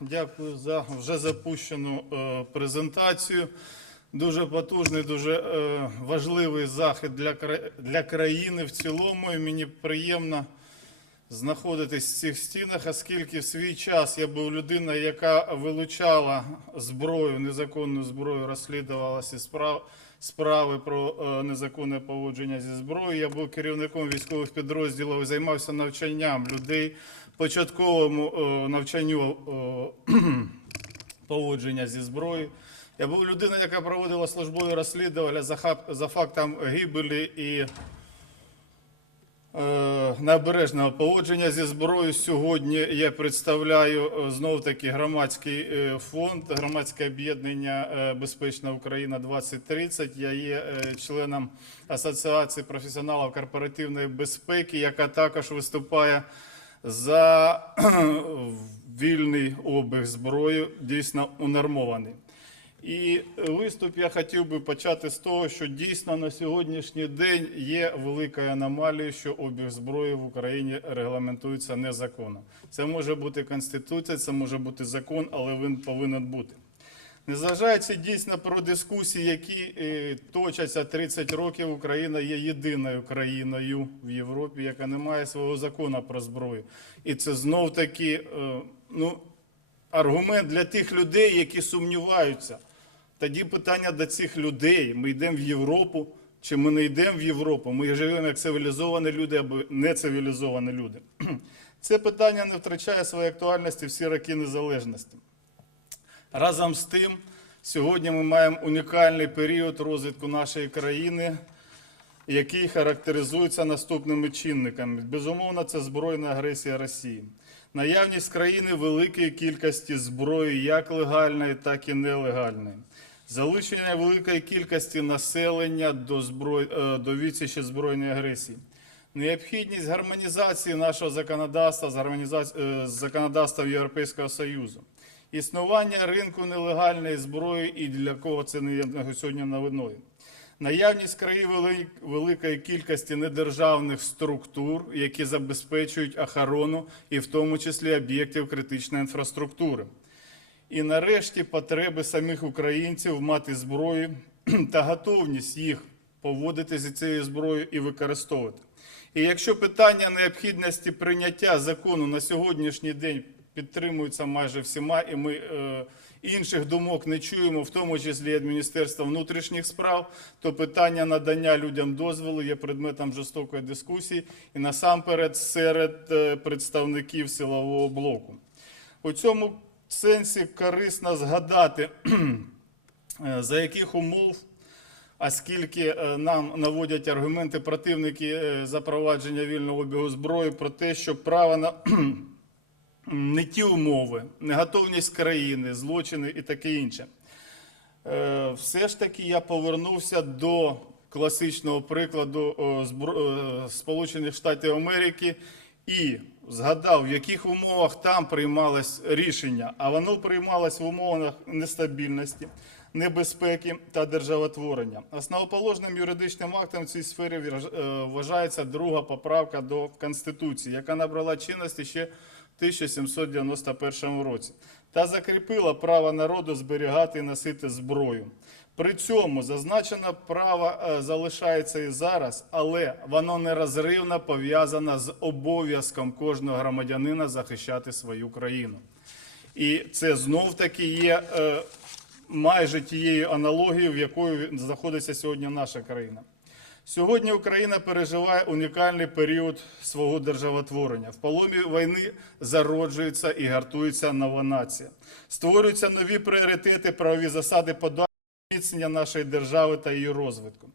Дякую за вже запущену е, презентацію. Дуже потужний, дуже е, важливий захід для, для країни в цілому. І мені приємно знаходитись в цих стінах, оскільки в свій час я був людина, яка вилучала зброю, незаконну зброю, розслідувалася справ, справи про е, незаконне поводження зі зброєю. Я був керівником військових підрозділів займався навчанням людей, початковому е, навчанню е, поводження зі зброєю. Я був людина, яка проводила службові розслідування за, фактом гибелі і е, необережного поводження зі зброєю. Сьогодні я представляю знов таки громадський фонд, громадське об'єднання Безпечна Україна 2030. Я є членом Асоціації професіоналів корпоративної безпеки, яка також виступає за вільний обіг зброї, дійсно унормований. І виступ я хотів би почати з того, що дійсно на сьогоднішній день є велика аномалія, що обіг зброї в Україні регламентується незаконно. Це може бути конституція, це може бути закон, але він повинен бути. Незважаючи дійсно про дискусії, які е, точаться 30 років, Україна є єдиною країною в Європі, яка не має свого закону про зброю. І це знов таки е, ну, аргумент для тих людей, які сумніваються. Тоді питання до цих людей: ми йдемо в Європу, чи ми не йдемо в Європу? Ми живемо як цивілізовані люди або нецивілізовані люди. Це питання не втрачає своєї актуальності всі роки незалежності. Разом з тим, сьогодні ми маємо унікальний період розвитку нашої країни, який характеризується наступними чинниками. Безумовно, це збройна агресія Росії. Наявність країни великої кількості зброї, як легальної, так і нелегальної. Залучення великої кількості населення до, зброй... е, до відсічі збройної агресії. Необхідність гармонізації нашого законодавства з, е, з законодавством Європейського Союзу. Існування ринку нелегальної зброї і для кого це не є сьогодні новиною. Наявність вели- великої кількості недержавних структур, які забезпечують охорону і в тому числі об'єктів критичної інфраструктури. І нарешті потреби самих українців мати зброю та готовність їх поводити зі цією зброєю і використовувати. І якщо питання необхідності прийняття закону на сьогоднішній день підтримується майже всіма, і ми е, інших думок не чуємо, в тому числі від Міністерства внутрішніх справ, то питання надання людям дозволу є предметом жорстокої дискусії і насамперед серед е, представників силового блоку. У цьому сенсі корисно згадати, е, за яких умов, оскільки е, нам наводять аргументи противники запровадження вільного обігу зброї про те, що право на не ті умови, неготовність країни, злочини і таке інше. Е, Все ж таки я повернувся до класичного прикладу е, Сполучених Штатів Америки і згадав, в яких умовах там приймалось рішення, а воно приймалось в умовах нестабільності, небезпеки та державотворення. Основоположним юридичним актом в цій сфері е, вважається друга поправка до Конституції, яка набрала чинності ще 1791 році та закріпила право народу зберігати і носити зброю. При цьому зазначено право е, залишається і зараз, але воно нерозривно пов'язано з обов'язком кожного громадянина захищати свою країну. І це знов таки є е, майже тією аналогією, в якою знаходиться сьогодні наша країна. Сьогодні Україна переживає унікальний період свого державотворення. В поломі війни зароджується і гартується нова нація. Створюються нові пріоритети, правові засади подальшого зміцнення нашої держави та її розвитку.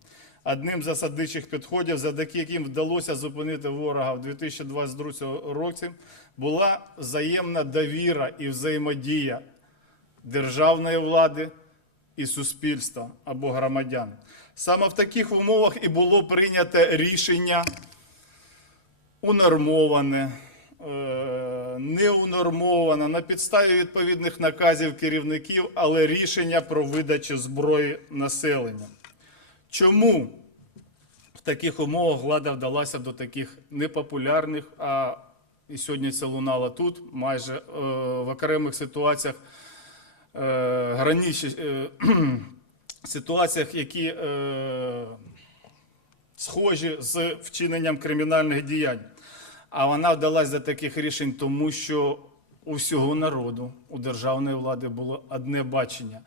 Одним з засадничих підходів, завдяки яким вдалося зупинити ворога в 2022 році, була взаємна довіра і взаємодія державної влади і суспільства або громадян. Саме в таких умовах і було прийнято рішення унормоване, е, неунормоване на підставі відповідних наказів керівників, але рішення про видачу зброї населення. Чому в таких умовах влада вдалася до таких непопулярних, а і сьогодні це лунало тут, майже е, в окремих ситуаціях граничі, е, ситуаціях, які е, схожі з вчиненням кримінальних діянь. А вона вдалась до таких рішень, тому що у всього народу, у державної влади було одне бачення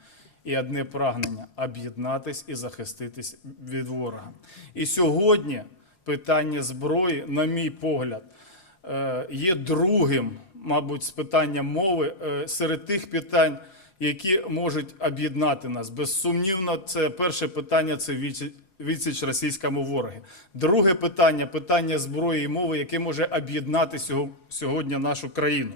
і одне прагнення об'єднатись і захиститись від ворога. І сьогодні питання зброї, на мій погляд, е, є другим, мабуть, з питання мови е, серед тих питань, які можуть об'єднати нас. Безсумнівно, це перше питання це відсіч- російському ворогу. Друге питання питання зброї і мови, яке може об'єднати сьогодні нашу країну.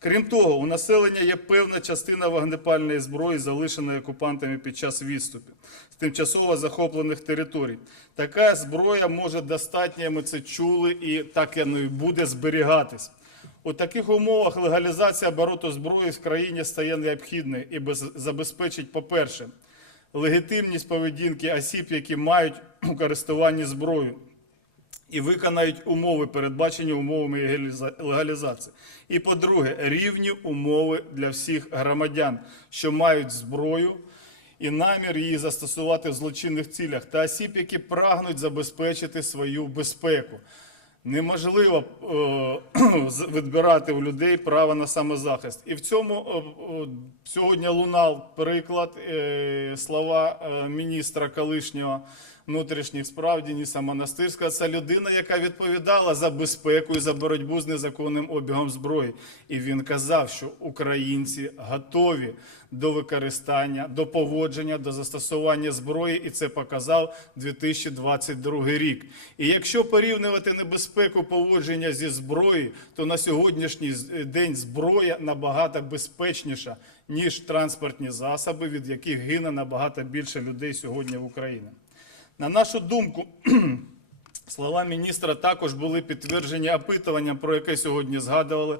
Крім того, у населення є певна частина вогнепальної зброї, залишеної окупантами під час відступів з тимчасово захоплених територій. Така зброя може достатньо, ми це чули, і так воно і буде зберігатись. У таких умовах легалізація обороту зброї в країні стає необхідною і забезпечить, по-перше, легітимність поведінки осіб, які мають у користуванні зброю і виконають умови, передбачені умовами легалізації. І по-друге, рівні умови для всіх громадян, що мають зброю і намір її застосувати в злочинних цілях, та осіб, які прагнуть забезпечити свою безпеку. Неможливо е, відбирати у людей право на самозахист. І в цьому е, е, сьогодні лунав приклад слова міністра колишнього внутрішніх справ Дениса Монастирського. Це людина, яка відповідала за безпеку і за боротьбу з незаконним обігом зброї. І він казав, що українці готові до використання, до поводження, до застосування зброї, і це показав 2022 рік. І якщо порівнювати небезпеку поводження зі зброєю, то на сьогоднішній день зброя набагато безпечніша, ніж транспортні засоби, від яких гине набагато більше людей сьогодні в Україні. На нашу думку, слова міністра також були підтверджені опитуванням, про яке сьогодні згадували,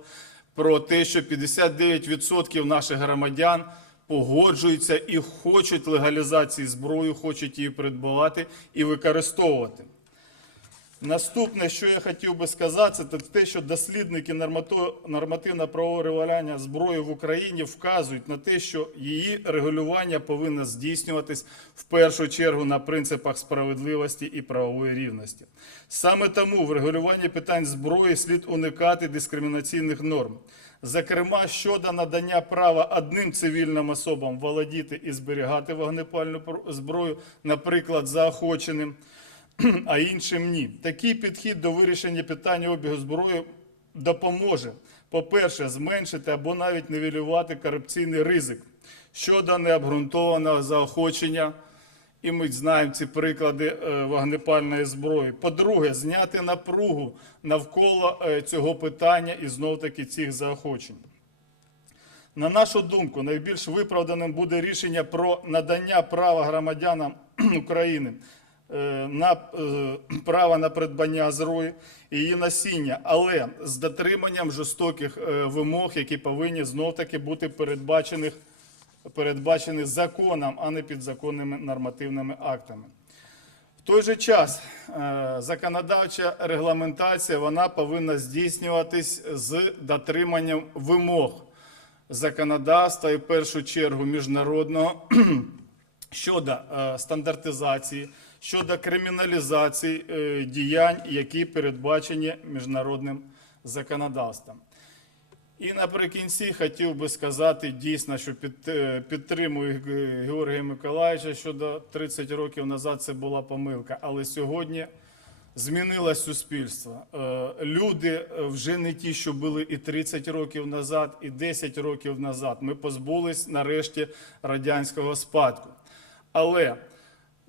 про те, що 59% наших громадян погоджуються і хочуть легалізації зброї, хочуть її придбувати і використовувати. Наступне, що я хотів би сказати, це те, що дослідники нормато- нормативно-правового регулювання зброї в Україні вказують на те, що її регулювання повинно здійснюватись в першу чергу на принципах справедливості і правової рівності. Саме тому в регулюванні питань зброї слід уникати дискримінаційних норм. Зокрема, щодо надання права одним цивільним особам володіти і зберігати вогнепальну зброю, наприклад, заохоченим а іншим ні. Такий підхід до вирішення питання обігу зброї допоможе, по-перше, зменшити або навіть нівелювати корупційний ризик щодо необґрунтованого заохочення. І ми знаємо ці приклади е, вогнепальної зброї. По-друге, зняти напругу навколо е, цього питання і знов-таки цих заохочень. На нашу думку, найбільш виправданим буде рішення про надання права громадянам України на е, право на придбання зброї і її носіння, але з дотриманням жорстоких е, вимог, які повинні знов-таки бути передбачених, передбачені законом, а не підзаконними нормативними актами. В той же час е, законодавча регламентація вона повинна здійснюватись з дотриманням вимог законодавства і в першу чергу міжнародного щодо е, стандартизації, щодо криміналізації е, діянь, які передбачені міжнародним законодавством. І наприкінці хотів би сказати дійсно, що е, підтримую Георгія Миколаївича щодо 30 років назад це була помилка, але сьогодні змінилось суспільство. Е, Люди вже не ті, що були і 30 років назад, і 10 років назад. Ми позбулись нарешті радянського спадку. Але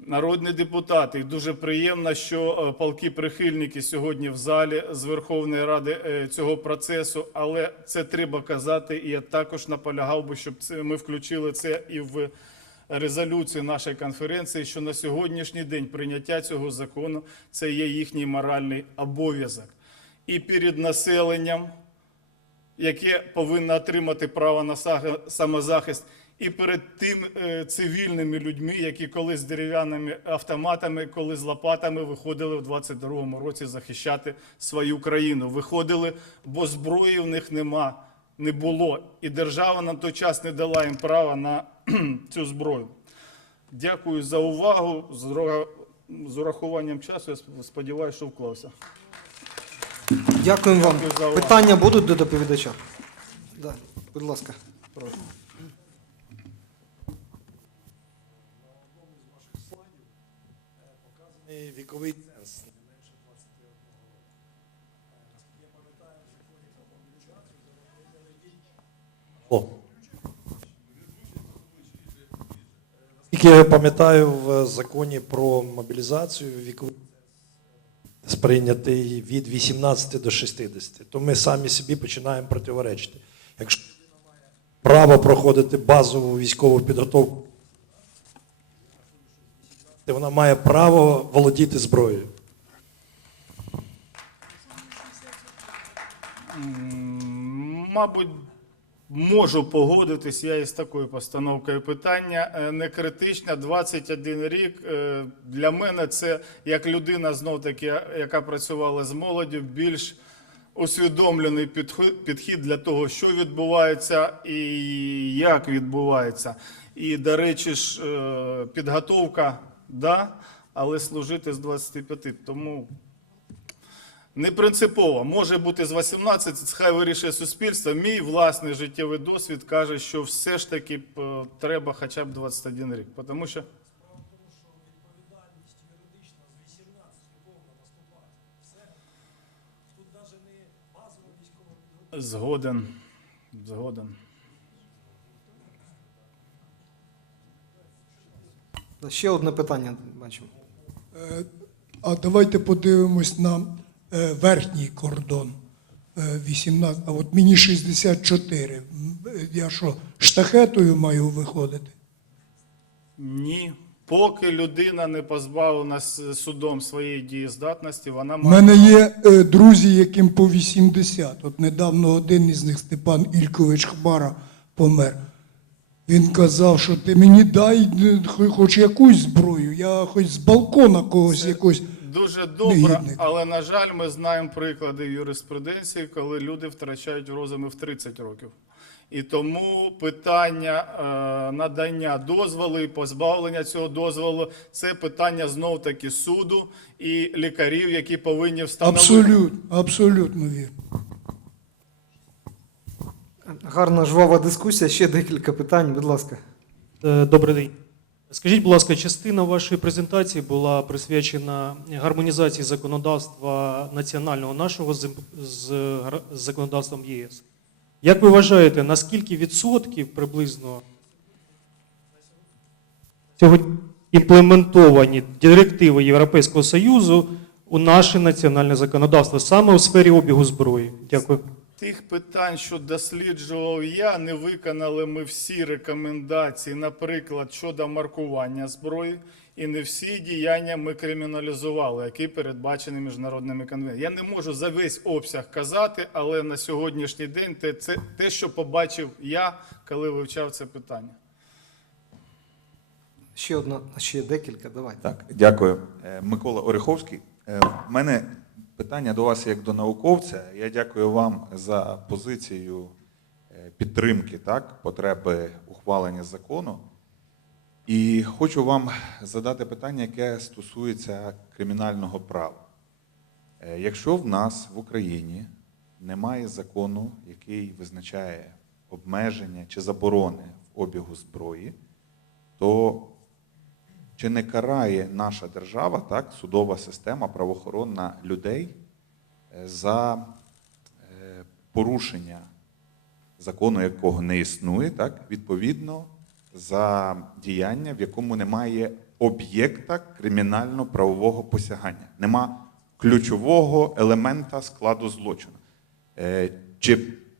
Народні депутати, дуже приємно, що е, полки прихильники сьогодні в залі з Верховної Ради е, цього процесу, але це треба казати, і я також наполягав би, щоб це ми включили це і в резолюцію нашої конференції, що на сьогоднішній день прийняття цього закону це є їхній моральний обов'язок. І перед населенням, яке повинно отримати право на самозахист, і перед тим е, цивільними людьми, які коли з дерев'яними автоматами, коли з лопатами виходили в 22-му році захищати свою країну. Виходили, бо зброї в них нема, не було. І держава на той час не дала їм права на цю зброю. Дякую за увагу. З урахуванням часу я сподіваюся, що вклався. Дякуємо вам. Дякую за. Питання будуть до доповідача? Да. Будь ласка. Прошу. Віковий ценз. не менше 21 року. Е, Наскільки я пам'ятаю, в законі про мобілізацію. О. Наскільки я пам'ятаю, в законі про мобілізацію віковий сприйнятий від 18 до 60. То ми самі собі починаємо противоречити. Якщо право проходити базову військову підготовку, то вона має право володіти зброєю. Мабуть, можу погодитись. Я із такою постановкою питання е, не критичне. 21 рік е, для мене це як людина, знов таки, яка працювала з молоддю, більш усвідомлений підхід для того, що відбувається і як відбувається. І, до речі, ж, е, підготовка, да, але служити з 25. Тому не принципово. Може бути з 18, хай вирішує суспільство. Мій власний життєвий досвід каже, що все ж таки е, треба хоча б 21 рік. Тому що згоден. Згоден. Ще одне питання бачимо. Е, А давайте подивимось на е, верхній кордон е, 18. А от мені 64. Е, Я що, штахетою маю виходити? Ні. Поки людина не позбавлена судом своєї дієздатності, вона має. У мене є е, друзі, яким по 80. От недавно один із них, Степан Ількович Хмара, помер. Він казав, що ти мені дай е, хоч якусь зброю, я хоч з балкона когось якось. Дуже добре, Негідник. але на жаль, ми знаємо приклади юриспруденції, коли люди втрачають розуми в 30 років. І тому питання е, надання дозволу і позбавлення цього дозволу це питання знов таки суду і лікарів, які повинні встановити. Абсолютно, абсолютно вірно. Гарна жвава дискусія. Ще декілька питань, будь ласка. Е, Добрий день. Скажіть, будь ласка, частина вашої презентації була присвячена гармонізації законодавства національного нашого з, законодавством ЄС. Як ви вважаєте, на скільки відсотків приблизно сьогодні імплементовані директиви Європейського Союзу у наше національне законодавство саме у сфері обігу зброї? Дякую. Тих питань, що досліджував я, не виконали ми всі рекомендації, наприклад, щодо маркування зброї, і не всі діяння ми криміналізували, які передбачені міжнародними конвенціями. Я не можу за весь обсяг казати, але на сьогоднішній день це те, що побачив я, коли вивчав це питання. Ще одна, ще декілька. Давайте. Так, дякую. Е, Микола Ореховський. Е, В мене питання до вас як до науковця. Я дякую вам за позицію е, підтримки так, потреби ухвалення закону. І хочу вам задати питання, яке стосується кримінального права. Е, Якщо в нас в Україні немає закону, який визначає обмеження чи заборони в обігу зброї, то чи не карає наша держава, так, судова система, правоохоронна людей е, за е, порушення закону, якого не існує, так, відповідно за діяння, в якому немає об'єкта кримінально-правового посягання, нема ключового елемента складу злочину. Е, Чи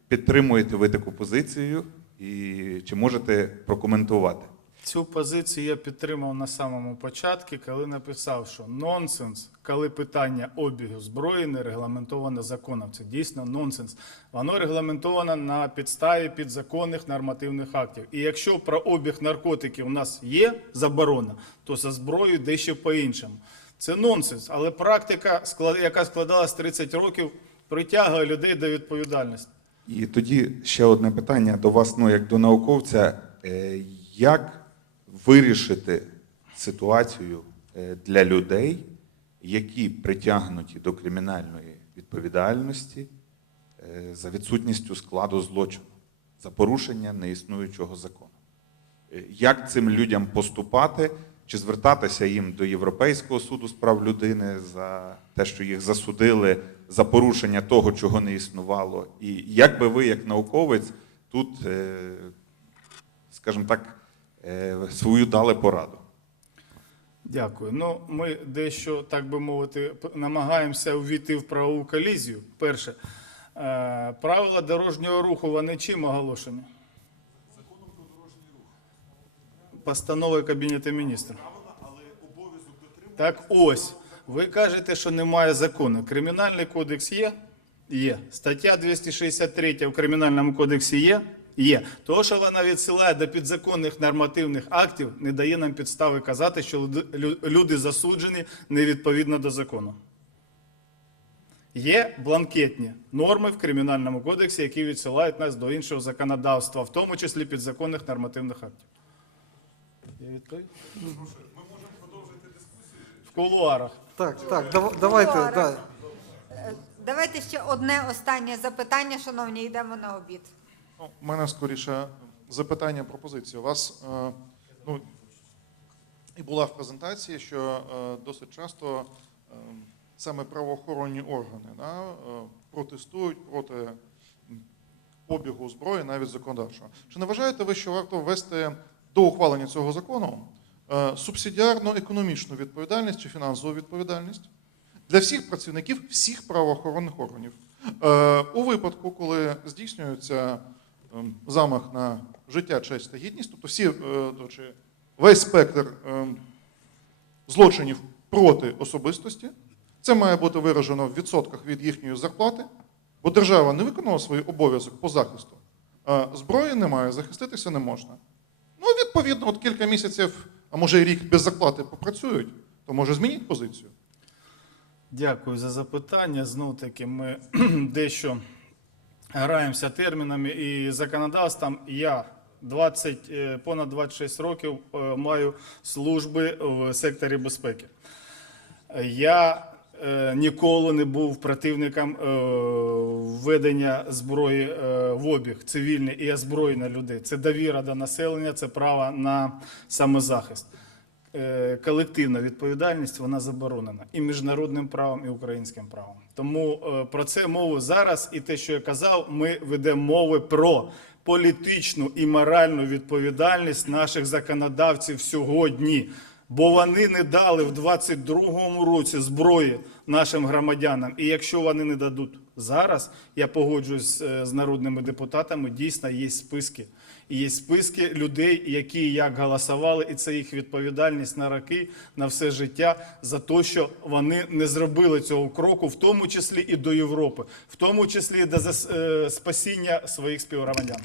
підтримуєте ви таку позицію і чи можете прокоментувати? Цю позицію я підтримав на самому початку, коли написав, що нонсенс, коли питання обігу зброї не регламентоване законом. Це дійсно нонсенс. Воно регламентовано на підставі підзаконних нормативних актів. І якщо про обіг наркотиків у нас є заборона, то за зброєю дещо по-іншому. Це нонсенс, але практика, яка складалась 30 років, притягує людей до відповідальності. І тоді ще одне питання до вас, ну як до науковця. Е, Як вирішити ситуацію е, для людей, які притягнуті до кримінальної відповідальності е, за відсутністю складу злочину, за порушення неіснуючого закону? Е, Як цим людям поступати? Чи звертатися їм до Європейського суду з прав людини за те, що їх засудили за порушення того, чого не існувало? І як би ви, як науковець, тут, скажімо так, свою дали пораду? Дякую. Ну, ми дещо, так би мовити, намагаємося увійти в правову колізію. Перше, е, правила дорожнього руху вони чим оголошені? Законом про дорожній рух. Постановою Кабінету міністрів. Так ось, ви кажете, що немає закону. Кримінальний кодекс є? Є. Стаття 263 в Кримінальному кодексі є? Є. Того, що вона відсилає до підзаконних нормативних актів, не дає нам підстави казати, що люди- засуджені невідповідно до закону. Є бланкетні норми в Кримінальному кодексі, які відсилають нас до іншого законодавства, в тому числі підзаконних нормативних актів. Я відповів? В кулуарах. Так, так, дав- давайте. Да. Давайте ще одне останнє запитання, шановні, йдемо на обід. Ну, У мене скоріше запитання пропозиція. У вас е, ну, і була в презентації, що е, досить часто е, саме правоохоронні органи да, протестують проти обігу зброї навіть законодавчого. Чи не вважаєте ви, що варто ввести до ухвалення цього закону субсидіарну економічну відповідальність чи фінансову відповідальність для всіх працівників всіх правоохоронних органів? У випадку, коли здійснюється замах на життя, честь та гідність, тобто всі, е, весь спектр ем, злочинів проти особистості, це має бути виражено в відсотках від їхньої зарплати, бо держава не виконала свій обов'язок по захисту. А зброї немає, захиститися не можна. Ну, відповідно, от кілька місяців, а може і рік без зарплати попрацюють, то може змініть позицію. Дякую за запитання. Знов таки, ми дещо граємося термінами і законодавством. Я 20, е, понад 26 років е, маю служби в секторі безпеки. Я е, ніколи не був противником введення зброї в обіг цивільний і озброєння людей. Це довіра до населення, це право на самозахист. Е, Колективна відповідальність вона заборонена і міжнародним правом, і українським правом. Тому е, про це мову зараз, і те, що я казав, ми ведемо мови про політичну і моральну відповідальність наших законодавців сьогодні. Бо вони не дали в 22-му році зброї нашим громадянам. І якщо вони не дадуть зараз, я погоджуюсь е, з народними депутатами, дійсно є списки. Є списки людей, які як голосували, і це їх відповідальність на роки, на все життя за те, що вони не зробили цього кроку, в тому числі і до Європи, в тому числі і до е, спасіння своїх співгромадян.